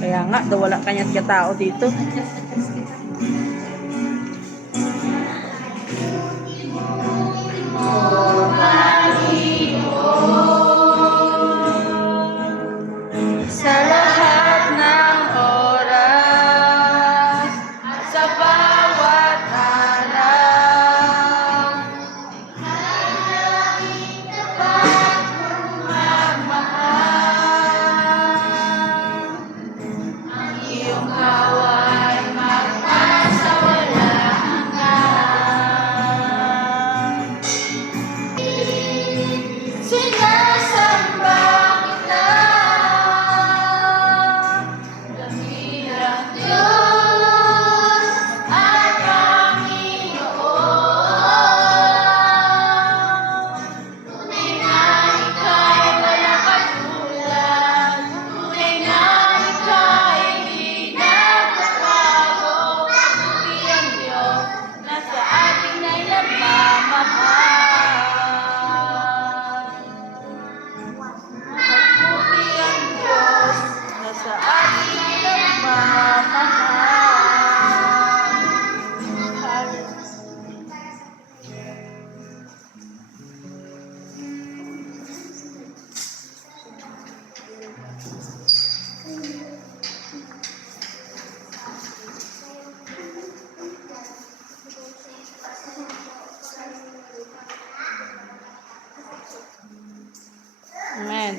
Kaya nga, daw wala kanyang katao dito. Sa lahat ng oras, sa bawat araw, dapat mong magmahal. Ang iyong kaway magpasawala hanggan. Sinasamba kita, dakilang Diyos at Panginoon. Tunay na ika'y walang katulad, tunay na ika'y di nagbabago. Mabuti ang Diyos na sa atin ay nagmamahal. Mabuti ang Diyos na sa atin ay nagmamahal. Amen.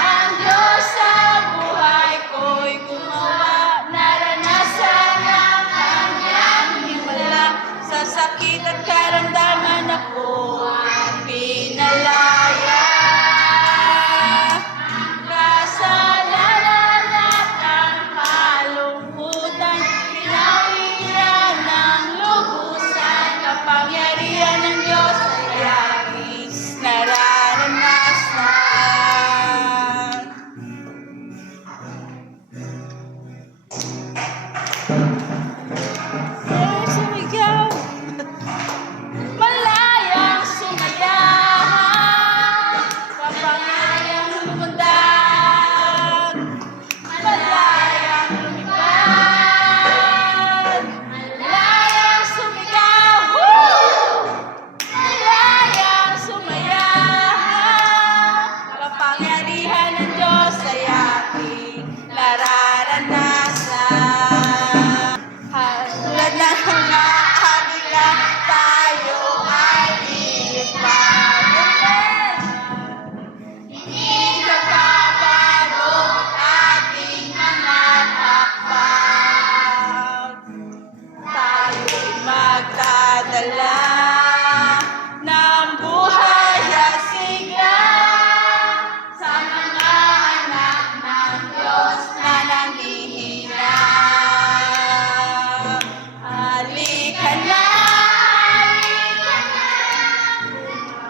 Ang Diyos sa buhay ko'y gumawa, naranasan ang kanyang himala. Sa sakit at karamdaman ako ang pinalaya. Kasalanan at ang kalungkutan, pinawiran ng lubusan. Kapangyarihan ng Diyos ay aking nararanasan. Sumigaw, malayang sumaya, kapangyarihang lumundag, malayang lumipad, malayang sumigaw, malayang sumaya, kapangyarihan ng Diyos ay aking nararanasan. Tulad ng mga agila, tayo ay iligpagan. Hindi nagbabago ating mga hakbang. Tayo'y magdadala ng buhay at sigla sa mga anak ng Diyos na nanghihirap. Halika na,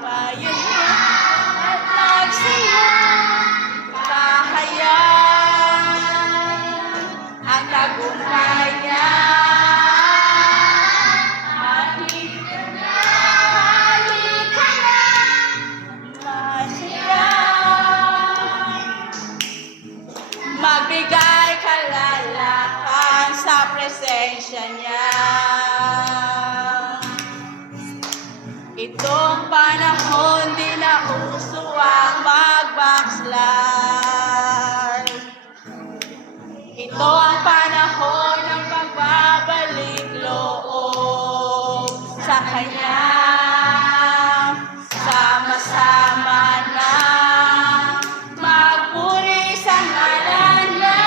bayan na at magsiyang kahayan ang tagumpay niya. Halika na, masiyang magbigay kalalakan sa presensya niya. Itong panahon di na uso ang mag-backslide. Ito ang panahon ng pagbabalik loob sa Kanya. Sama-sama na magpuri sa ngalan niya.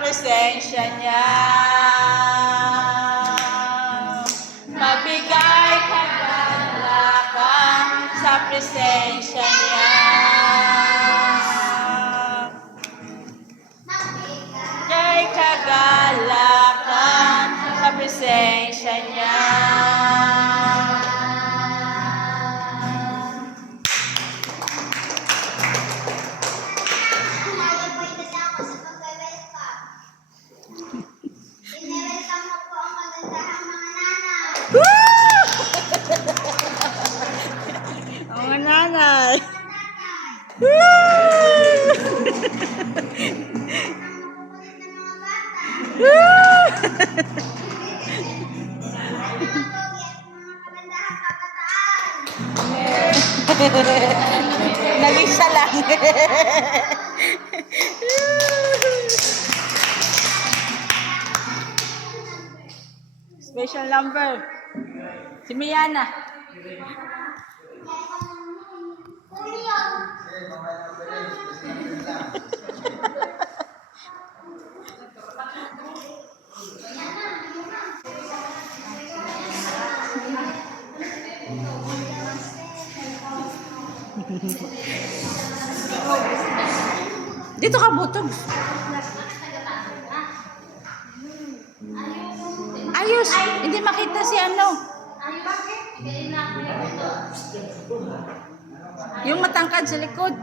presensya niya. Magbigay kagalakan sa presensya niya. Magbigay kagalakan sa presensya niya. Mga nanay. Nag-isa lang. Special number. Si Miana. Dito ka butog. Ayos, hindi makita si ano. Yung matangkad sa likod.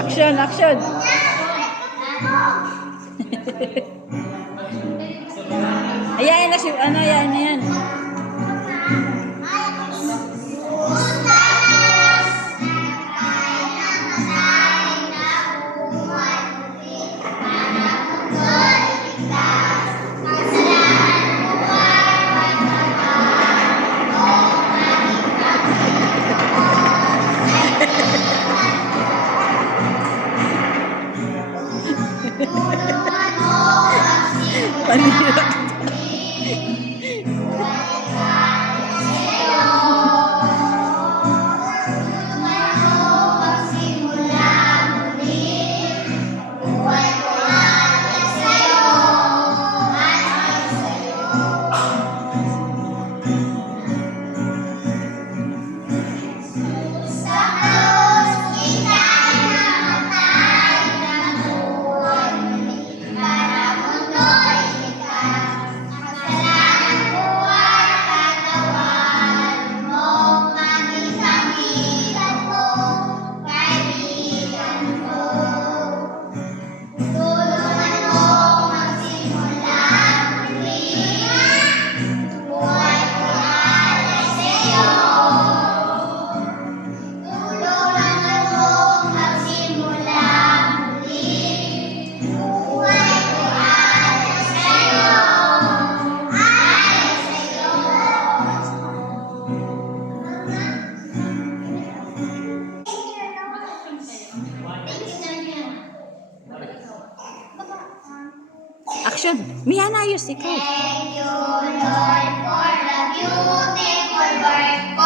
Action, action. Ayan na si ano yan, yan. Panira. Ayan, ayos ikaw. Thank you, Lord, for the beautiful work